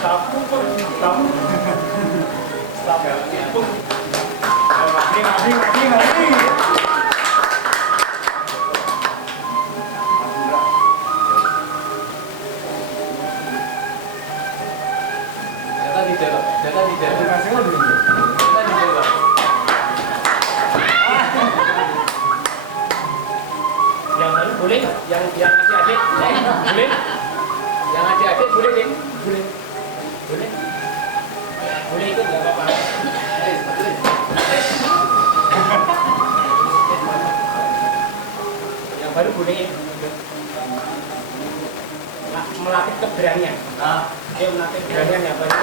Stop. Stop. Stop. Mati. Data tidak. Yang baru boleh, yang adik-adik boleh, yang adik-adik boleh deh, boleh ikut nggak apa-apa. Yang baru boleh melatih keberanian. Dia melatih keberanian yang baru.